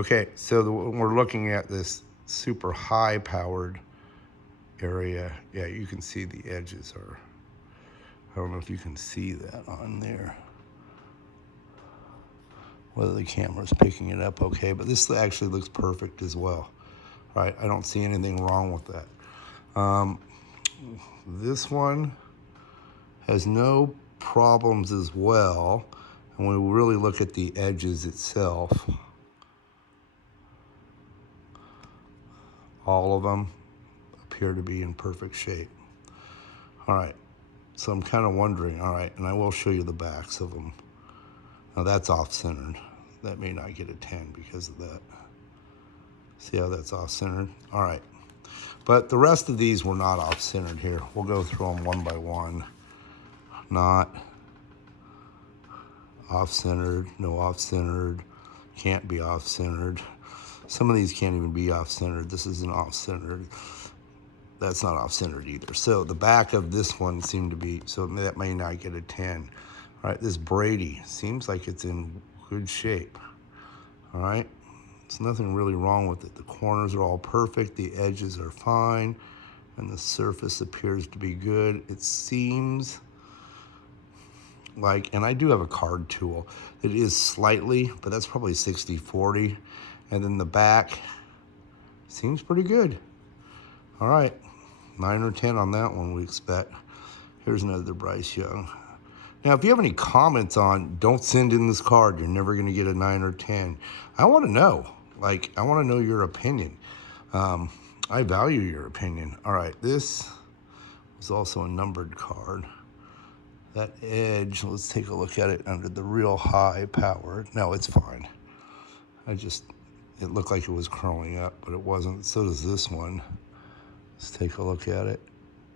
Okay, so when we're looking at this super high powered area, yeah, you can see the edges are, I don't know if you can see that on there, whether the camera's picking it up okay, but this actually looks perfect as well. All right, I don't see anything wrong with that. This one has no problems as well. And when we really look at the edges itself, all of them appear to be in perfect shape. All right, so I'm kind of wondering, all right, and I will show you the backs of them. Now that's off-centered. That may not get a 10 because of that. See how that's off-centered? All right, but the rest of these were not off-centered here. We'll go through them one by one. Not off-centered, no off-centered, can't be off-centered. Some of these can't even be off-centered. This isn't off-centered. That's not off-centered either. So the back of this one seemed to be, so that may not get a 10. All right, this Brady seems like it's in good shape. All right, there's nothing really wrong with it. The corners are all perfect, the edges are fine, and the surface appears to be good. It seems like, and I do have a card tool that is slightly, but that's probably 60-40. And then the back seems pretty good. All right, 9 or 10 on that one we expect. Here's another Bryce Young. Now, if you have any comments on, don't send in this card, you're never gonna get a 9 or 10. I wanna know, like, I wanna know your opinion. I value your opinion. All right, this is also a numbered card. That edge, let's take a look at it under the real high power. No, it's fine. It looked like it was curling up, but it wasn't. So does this one. Let's take a look at it.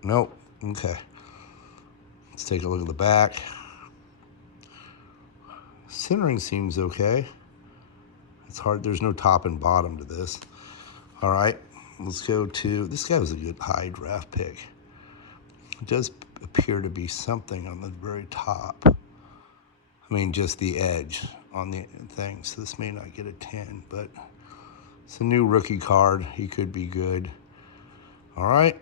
Nope, okay. Let's take a look at the back. Centering seems okay. It's hard, there's no top and bottom to this. All right, let's go to, this guy was a good high draft pick. It does appear to be something on the very top. I mean, just the edge on the thing. So this may not get a 10, but it's a new rookie card. He could be good. All right,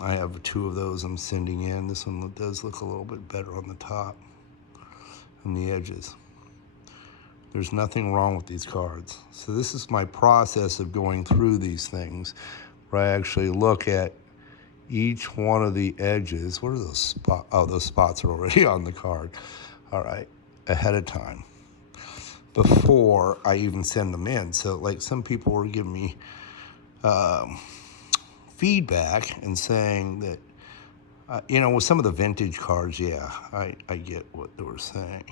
I have 2 of those I'm sending in. This one does look a little bit better on the top and the edges. There's nothing wrong with these cards. So this is my process of going through these things, where I actually look at each one of the edges. What are those spots? Oh, those spots are already on the card. All right, ahead of time, before I even send them in. So like some people were giving me feedback and saying that, you know, with some of the vintage cards, yeah, I get what they were saying.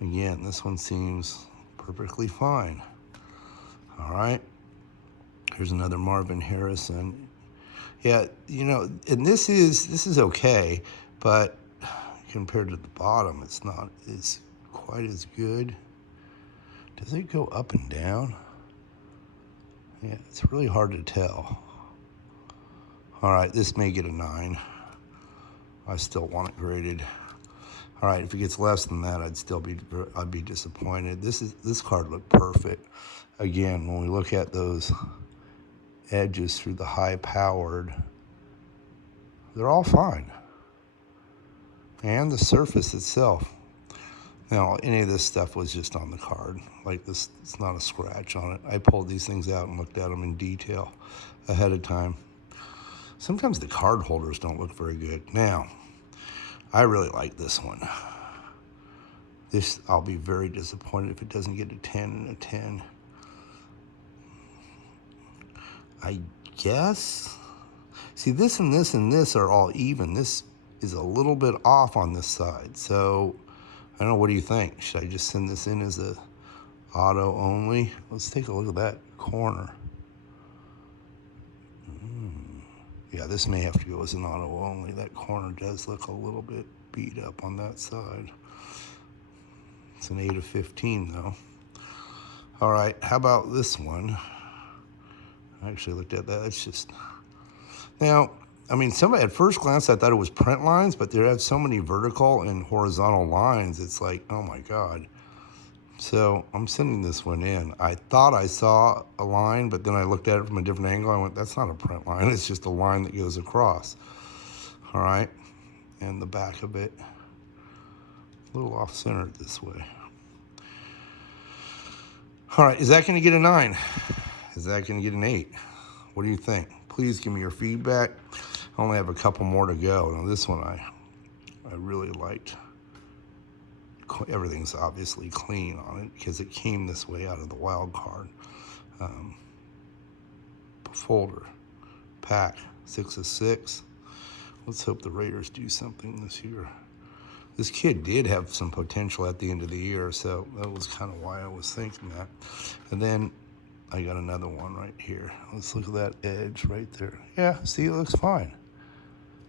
Again, this one seems perfectly fine. All right, here's another Marvin Harrison. Yeah, you know, and this is okay, but compared to the bottom, it's not as quite as good. Does it go up and down? Yeah, it's really hard to tell. All right, this may get a 9. I still want it graded. All right, if it gets less than that, I'd be disappointed. This card looked perfect. Again, when we look at those edges through the high powered, they're all fine. And the surface itself. Now, any of this stuff was just on the card. Like this, it's not a scratch on it. I pulled these things out and looked at them in detail ahead of time. Sometimes the card holders don't look very good. Now, I really like this one. This, I'll be very disappointed if it doesn't get a 10 and a 10. I guess. See, this and this and this are all even. This is a little bit off on this side. So, I don't know, what do you think? Should I just send this in as a auto only? Let's take a look at that corner. Yeah, this may have to go as an auto only. That corner does look a little bit beat up on that side. It's an 8 of 15 though. All right, how about this one? I actually looked at that. It's just, now, I mean, at first glance, I thought it was print lines, but there had so many vertical and horizontal lines. It's like, oh my God. So I'm sending this one in. I thought I saw a line, but then I looked at it from a different angle. I went, that's not a print line. It's just a line that goes across. All right. And the back of it, a little off-centered this way. All right, is that going to get a 9? Is that going to get an 8? What do you think? Please give me your feedback. I only have a couple more to go. Now this one I really liked. Everything's obviously clean on it because it came this way out of the wild card folder. Pack 6 of 6. Let's hope the Raiders do something this year. This kid did have some potential at the end of the year, so that was kind of why I was thinking that. And then I got another one right here. Let's look at that edge right there. Yeah, see, it looks fine.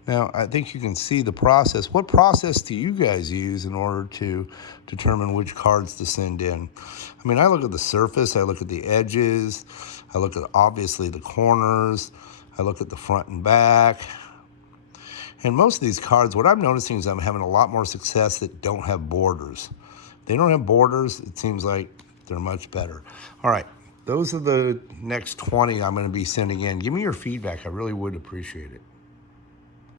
Now, I think you can see the process. What process do you guys use in order to determine which cards to send in? I mean, I look at the surface, I look at the edges, I look at, obviously, the corners, I look at the front and back. And most of these cards, what I'm noticing is I'm having a lot more success that don't have borders. If they don't have borders, it seems like they're much better. All right, those are the next 20 I'm going to be sending in. Give me your feedback. I really would appreciate it.